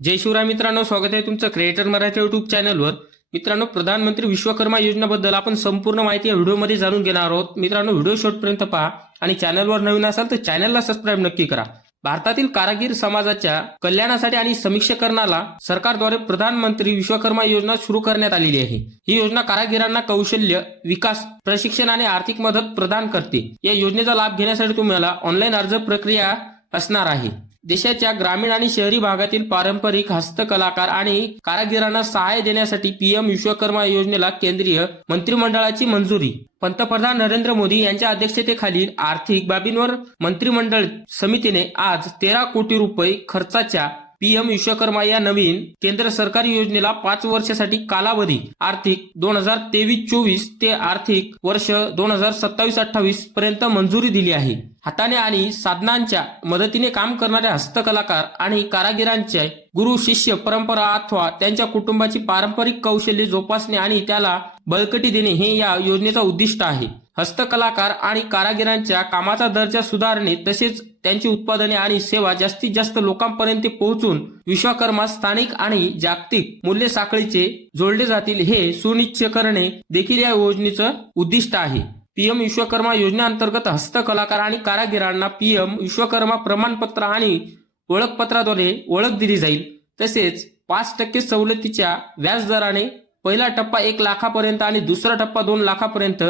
जय शिवराय मित्रांनो स्वागत आहे तुमचं क्रिएटर मराठी युट्यूब चॅनलवर मित्रांनो प्रधानमंत्री विश्वकर्मा योजनेबद्दल आपण संपूर्ण माहिती या व्हिडिओमध्ये जाणून घेणार आहोत. मित्रांनो व्हिडिओ शेवटपर्यंत पहा आणि चॅनलवर नवीन असाल तर चॅनलला सबस्क्राईब नक्की करा. भारतातील कारागीर समाजाच्या कल्याणासाठी आणि समीक्षकरणाला सरकारद्वारे प्रधानमंत्री विश्वकर्मा योजना सुरू करण्यात आलेली आहे. ही योजना कारागिरांना कौशल्य विकास प्रशिक्षण आणि आर्थिक मदत प्रदान करते. या योजनेचा लाभ घेण्यासाठी तुम्हाला ऑनलाईन अर्ज प्रक्रिया असणार आहे. देशाच्या ग्रामीण आणि शहरी भागातील पारंपरिक हस्तकलाकार आणि कारागिरांना सहाय्य देण्यासाठी पीएम विश्वकर्मा योजनेला केंद्रीय मंत्रिमंडळाची मंजुरी. पंतप्रधान नरेंद्र मोदी यांच्या अध्यक्षतेखालील आर्थिक बाबींवर मंत्रिमंडळ समितीने आज तेरा कोटी रुपये खर्चाच्या पीएम विश्वकर्मा या नवीन केंद्र सरकारी योजनेला पाच वर्षासाठी कालावधी. आर्थिक दोन हजार तेवीस चोवीस ते आर्थिक वर्ष दोन हजार सत्तावीस अठ्ठावीस पर्यंत मंजुरी दिली आहे. हाताने आणि साधनांच्या मदतीने काम करणारे हस्तकलाकार आणि कारागिरांचे गुरु शिष्य परंपरा अथवा त्यांच्या कुटुंबाची पारंपरिक कौशल्य जोपासणे आणि त्याला बळकटी देणे हे या योजनेचा उद्दिष्ट आहे. हस्तकलाकार आणि कारागिरांच्या कामाचा दर्जा सुधारणे तसेच त्यांची उत्पादने आणि सेवा जास्तीत जास्त लोकांपर्यंत पोहोचून विश्वकर्मा स्थानिक आणि जागतिक मूल्य साखळीचे जोडले जातील हे सुनिश्चित करणे देखील या योजनेचं उद्दिष्ट आहे. पीएम विश्वकर्मा योजनेअंतर्गत हस्तकलाकार आणि कारागिरांना पीएम विश्वकर्मा प्रमाणपत्र आणि ओळखपत्राद्वारे ओळख दिली जाईल. तसेच पाच टक्के सवलतीच्या व्याजदराने पहिला टप्पा एक लाखापर्यंत आणि दुसरा टप्पा दोन लाखापर्यंत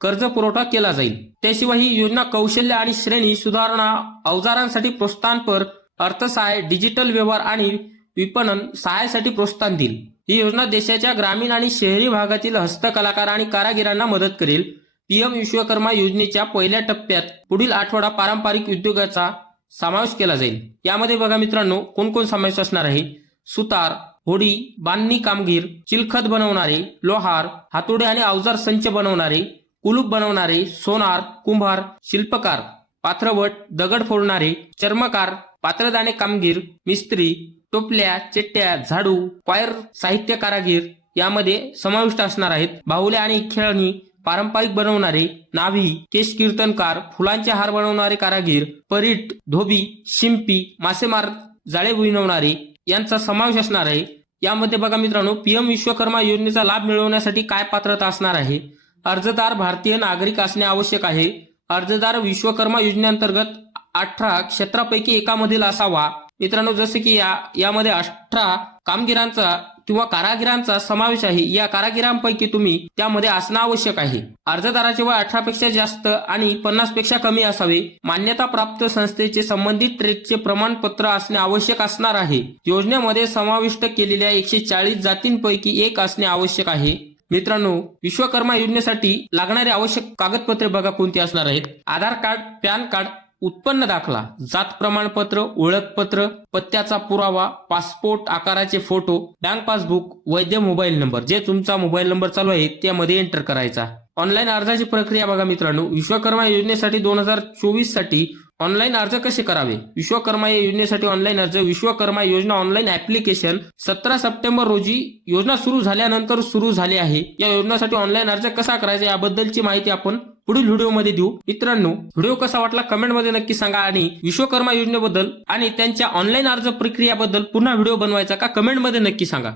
कर्ज पुरवठा केला जाईल. त्याशिवाय ही योजना कौशल्य आणि श्रेणी सुधारणा अवजारांसाठी प्रोत्साहनपर अर्थसहाय्य डिजिटल व्यवहार आणि विपणन सहाय्यासाठी प्रोत्साहन देईल. ही योजना देशाच्या ग्रामीण आणि शहरी भागातील हस्तकलाकार आणि कारागिरांना मदत करेल. पीएम विश्वकर्मा योजनेच्या पहिल्या टप्प्यात पुढील आठवडा पारंपरिक उद्योगाचा समावेश केला जाईल. यामध्ये बघा मित्रांनो कोण कोण समावेश असणार आहे? सुतार होडी बांधणी कामगीर चिलखत बनवणारे लोहार हातोडे आणि अवजार संच बनवणारे कुलूप बनवणारे सोनार कुंभार शिल्पकार पात्रवट दगड फोडणारे चर्मकार पात्रदाणे कामगीर मिस्त्री टोपल्या चेट्ट्या झाडू क्वायर साहित्य कारागीर यामध्ये समाविष्ट असणार आहेत. बाहुल्या आणि खेळणी पारंपरिक बनवणारे नाभी केश कीर्तनकार फुलांचे हार बनवणारे कारागीर परीट धोबी शिंपी मासेमार जाळे बुनवणारे यांचा समावेश असणार आहे. यामध्ये बघा मित्रांनो पीएम विश्वकर्मा योजनेचा लाभ मिळवण्यासाठी काय पात्रता असणार आहे? अर्जदार भारतीय नागरिक असणे आवश्यक आहे. अर्जदार विश्वकर्मा योजनेअंतर्गत अठरा क्षेत्रापैकी एकामधील असावा. मित्रांनो जसे की या यामध्ये अठरा कामगिरांचा किंवा कारागिरांचा समावेश आहे. या कारागिरांपैकी तुम्ही त्यामध्ये असणं आवश्यक आहे. अर्जदाराचे वय अठरा पेक्षा जास्त आणि पन्नासपेक्षा कमी असावे. मान्यता प्राप्त संस्थेचे संबंधित ट्रेडचे प्रमाणपत्र असणे आवश्यक असणार आहे. योजनेमध्ये समाविष्ट केलेल्या एकशे चाळीस जातींपैकी एक असणे आवश्यक आहे. मित्रांनो विश्वकर्मा योजनेसाठी लागणारे आवश्यक कागदपत्रे बघा कोणती असणार आहेत. आधार कार्ड पॅन कार्ड उत्पन्न दाखला जात प्रमाणपत्र ओळखपत्र पत्त्याचा पुरावा पासपोर्ट आकाराचे फोटो बँक पासबुक वैद्य मोबाईल नंबर जे तुमचा मोबाईल नंबर चालू आहे त्यामध्ये एंटर करायचा. ऑनलाईन अर्जाची प्रक्रिया बघा मित्रांनो विश्वकर्मा योजनेसाठी दोन हजार चोवीससाठी ऑनलाईन अर्ज कसे करावे? विश्वकर्मा या योजनेसाठी ऑनलाईन अर्ज विश्वकर्मा योजना ऑनलाईन ऍप्लिकेशन सतरा सप्टेंबर रोजी योजना सुरू झाल्यानंतर सुरू झाले आहे. या योजनेसाठी ऑनलाईन अर्ज कसा करायचा याबद्दलची माहिती आपण पुढील व्हिडिओमध्ये देऊ. मित्रांनो व्हिडिओ कसा वाटला कमेंटमध्ये नक्की सांगा आणि विश्वकर्मा योजनेबद्दल आणि त्यांच्या ऑनलाईन अर्ज प्रक्रियाबद्दल पुन्हा व्हिडिओ बनवायचा का कमेंटमध्ये नक्की सांगा.